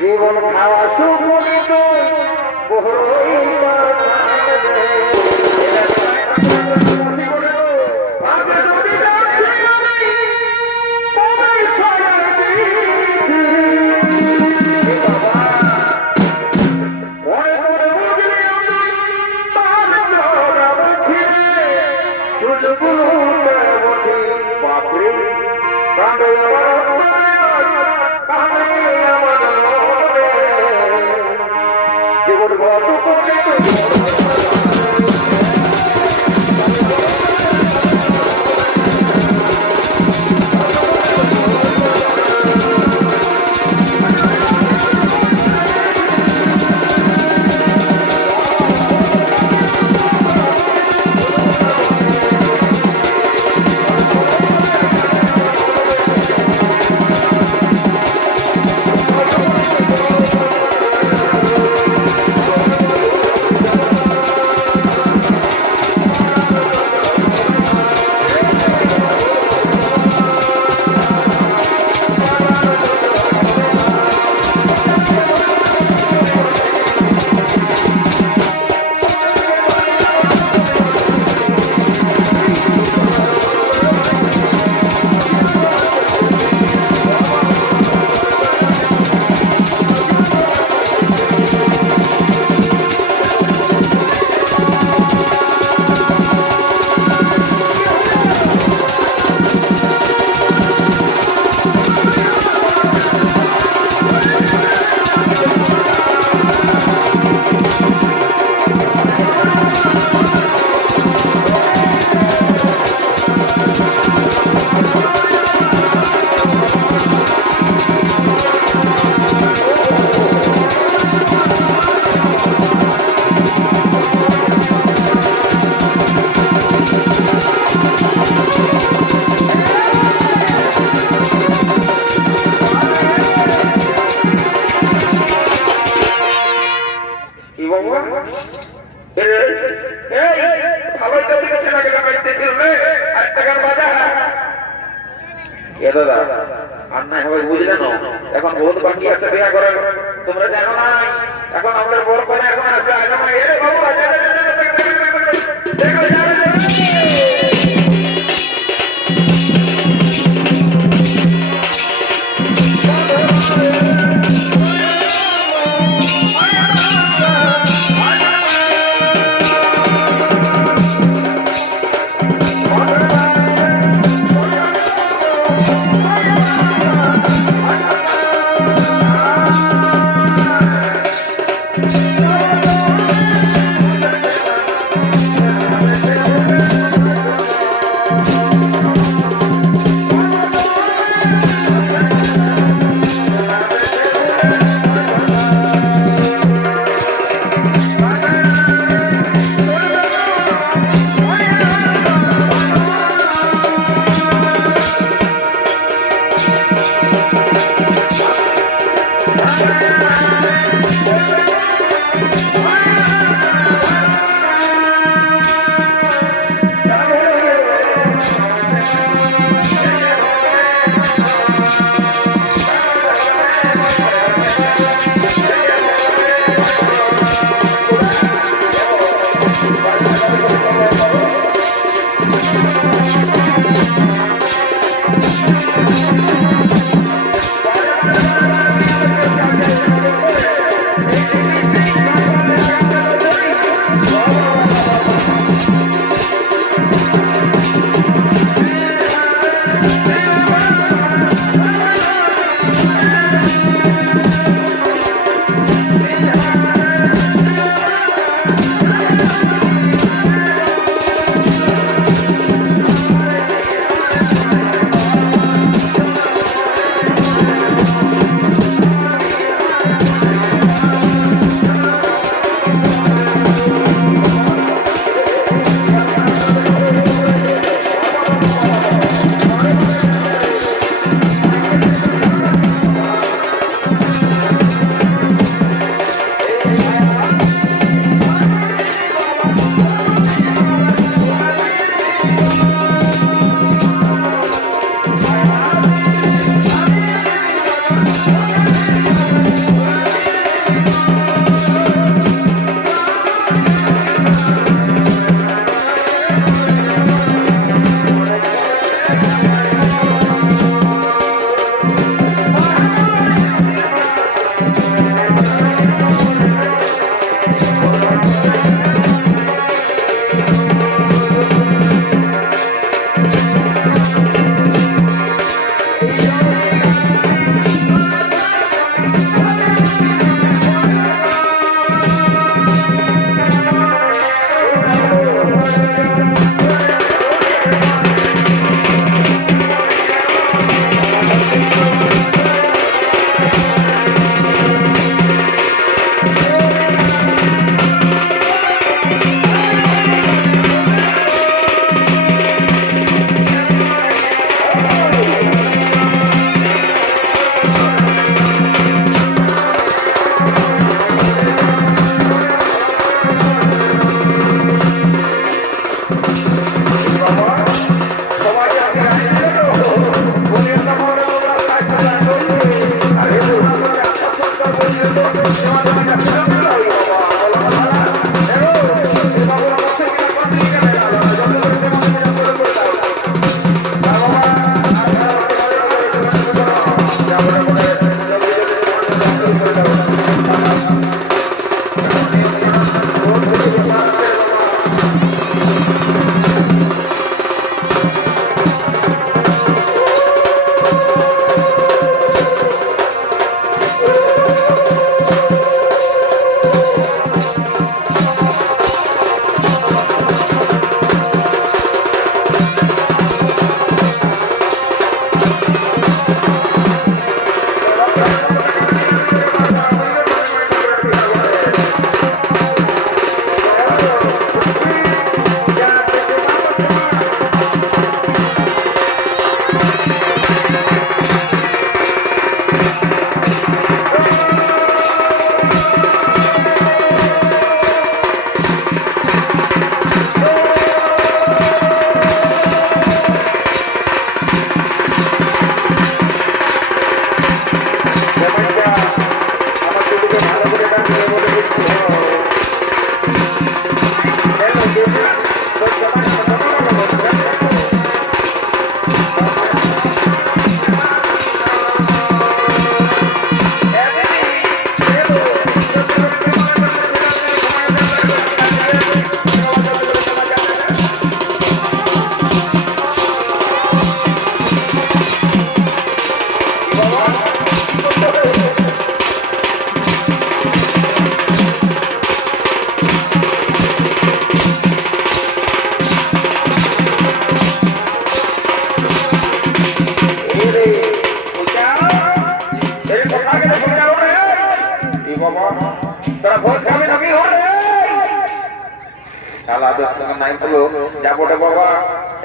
জীবন খাওয়া সুপরিত super super দেখো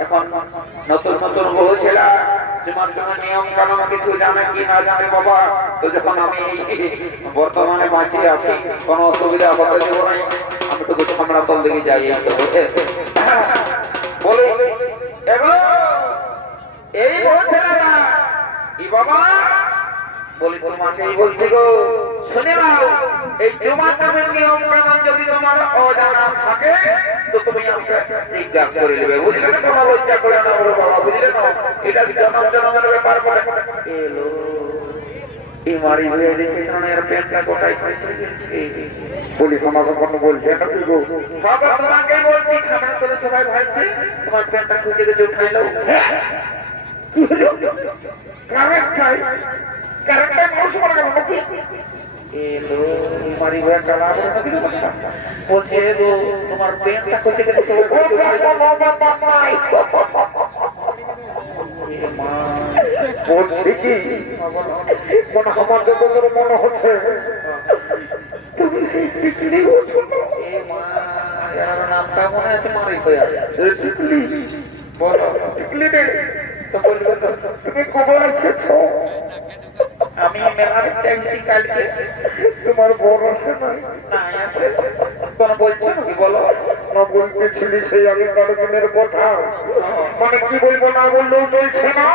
এখন নতুন নতুন জন্য নিয়ম কানুন কিছু জানে কি না জানে বাবা। তো আমি বর্তমানে বাঁচিয়ে আছি, কোনো অসুবিধা হতে দেবো নাই। আমি তো কিছু আমরা তল দিকে যাই বলে এগুলো এই বাবা? বলি তোমাকেই বলছি গো। শুনে নাও, এই জমা নিয়ম কানুন যদি তোমার অজানা থাকে, তো তুমি জিজ্ঞাসা করে নেবে। বুঝলে কোনো লজ্জা করে না বলো বাবা বুঝলে না। এটা জনম জনমের ব্যাপার করে? এলো। সবাই ভাইছে তোমার পেটটা খুশি গেছে উঠাই নাও। কারেক্ট কারেক্টটা মানুষ করে গেল নাকি বলছে তোমার পেটটা খুশি গেছে বলছি কি মনে আমার যখন মনে হচ্ছে তুমি সেই টিকলি বলছো নামটা মনে আছে মারি টিকলি বলো টিকলি তো বলব তুমি কবে এসেছ। আমি মেলা দেখতে এসেছি কালকে। তোমার বড় আছে না আছে। কোন বলছো নাকি বলো। না বলতেছিলি সেই আগে কালকে মেরে কথা মানে কি বলব না বললেও চলছে না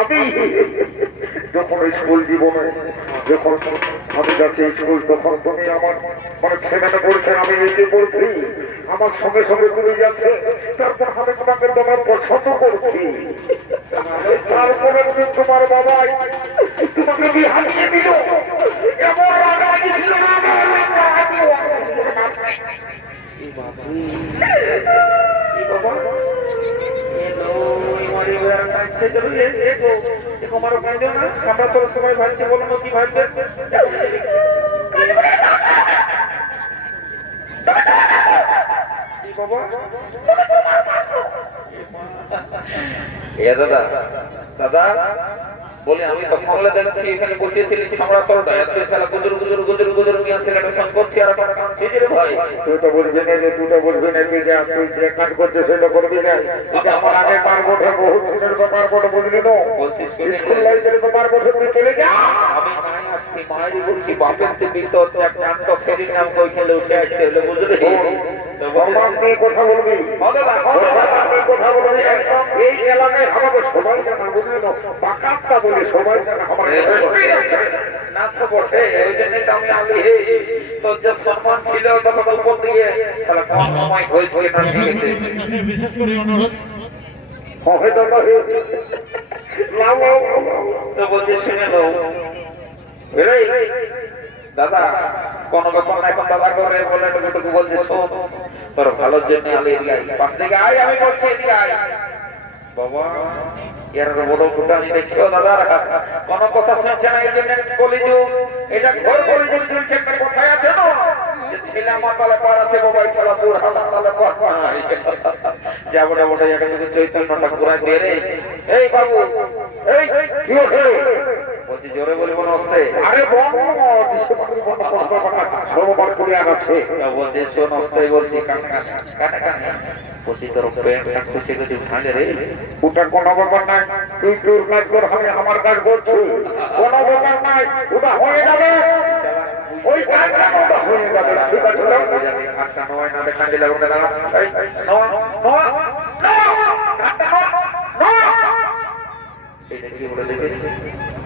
আমি যখন স্কুল জীবনে যখন আমি যাচ্ছি স্কুল তখন তুমি আমার মানে সেখানে বলছে, আমি এটি বলছি, আমার সঙ্গে সঙ্গে তুমি যাচ্ছে, তারপর আমি তোমাকে তোমার পছন্দ করছি। তারপরে তুমি তোমার বাবা তোমাকে হারিয়ে দিল। এমন সেই তোর সবাই ভাবছি বলব কি ভাববে? দাদা দাদা বলে আমি তো কমলা দেখছি এখানে বসিয়েছিলি আমরা তোর এত সালা গুজর গুজর গুজর গুজর মিয়া ছেলেটা সঙ্গ করছি আর এখন কাঁদছি যে রে ভাই। তুই তো বলবি না যে তুই তো বলবি না যে তুই যে কাজ করছিস সেটা করবি না। এটা আমার আগে পার বটে বহু দিনের ব্যাপার বটে বুঝলি না বলছিস? স্কুল লাইফের ব্যাপার বটে তুই চলে যা। আমি মায়ের আসছি মায়েরই বলছি বাপের তো এক নাটক সেদিন নাম কই খেলে উঠে আসতে হলে বুঝলি? তো সম্মান দিয়ে কথা বলবি? কথা বলবি? একদম এই এলাকায় আমাকে সবাই জানা বুঝলি না বাকাতটা বলে সবাই জানা আমার না বটে ওই জন্যই তো আমি হে। তোর যে সম্মান ছিল তখন উপর দিয়ে শালা কম সময় হয়েছে বিশেষ করে অনুরোধ হয়তো লাউ। তো বলছি শুনে এই, দাদা, কোন ব্যাপার না, এখন দাদা করে বলে টুকু বলছে, শোন, তোর ভালোর জন্য আলে এদিকে আয় পাশ থেকে আয়, আমি বলছি এদিকে আয়। বাবা, এর বড় ফুটানি দেখছ দাদা? কোন কথা শুনছে না, এই জন্য কলিযুগ। এটা ঘর কলিযুগ চলছে কথাই আছে না? ছেলে আমার তালে চৈতন্যটা ঘুরাই দিয়ে রে এই বাবু? বলছি জোরে বলব নস্তে আরে সর্ববার করে আনাচ্ছে বলছে শোন অস্তাই বলছি বলছি তোর প্যান্টটা খুশি গেছে ঠান্ডে রে। ওটা কোনো ব্যাপার নাই তুই তোর কাজ কর আমি আমার কাজ করছি কোনো ব্যাপার নাই ওটা হয়ে যাবে। ওই কাজটা ওটা হয়ে যাবে। ঠিক আছে না? নয় না দেখা দিলে ওটা দাঁড়া। এই নোয়া নোয়া এই দেখি বলে দেখেছি কে বা